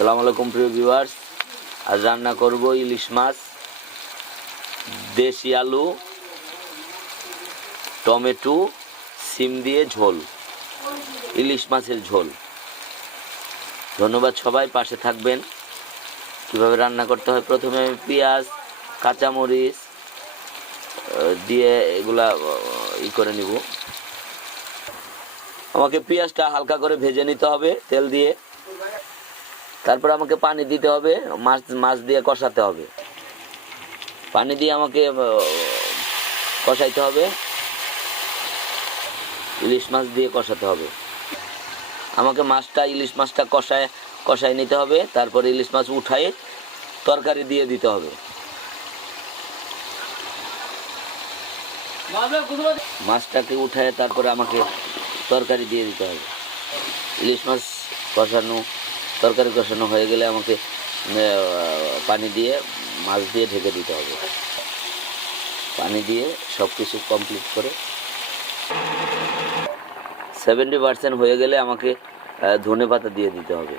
আসসালামু আলাইকুম প্রিয় ভিউয়ার্স, আজ রান্না করব ইলিশ মাছ, দেশি আলু, টমেটো, সিম দিয়ে ঝোল, ইলিশ মাছের ঝোল। ধন্যবাদ, সবাই পাশে থাকবেন। কিভাবে রান্না করতে হয়, প্রথমে আমি পেঁয়াজ, কাঁচামরিচ দিয়ে এগুলা করে নিব। আমাকে পেঁয়াজটা হালকা করে ভেজে নিতে হবে তেল দিয়ে, তারপর আমাকে পানি দিতে হবে, মাছ দিয়ে কষাতে হবে। পানি দিয়ে আমাকে কষাইতে হবে, ইলিশ মাছ দিয়ে কষাতে হবে। আমাকে ইলিশ মাছটা কষায় নিতে হবে, তারপর ইলিশ মাছ উঠায়ে তরকারি দিয়ে দিতে হবে। মাছটাকে উঠায় তারপরে আমাকে তরকারি দিয়ে দিতে হবে। ইলিশ মাছ তরকারি কষানো হয়ে গেলে আমাকে পানি দিয়ে মাছ দিয়ে ঢেকে দিতে হবে। পানি দিয়ে সব কিছু কমপ্লিট করে 70% হয়ে গেলে আমাকে ধনেপাতা দিয়ে দিতে হবে।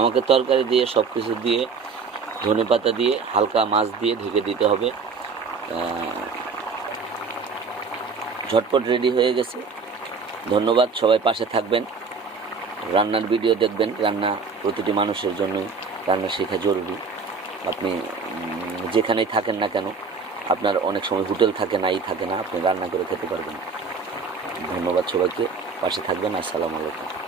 আমাকে তরকারি দিয়ে সব কিছু দিয়ে ধনেপাতা দিয়ে হালকা মাছ দিয়ে ঢেকে দিতে হবে। ঝটপট রেডি হয়ে গেছে। ধন্যবাদ, সবাই পাশে থাকবেন, রান্নার ভিডিও দেখবেন। রান্না প্রতিটি মানুষের জন্যই রান্না শেখা জরুরি। আপনি যেখানেই থাকেন না কেন, আপনার অনেক সময় হোটেল থাকে নাই থাকে না, আপনি রান্না করে খেতে পারবেন। ধন্যবাদ সবাইকে, পাশে থাকবেন। আসসালামু আলাইকুম।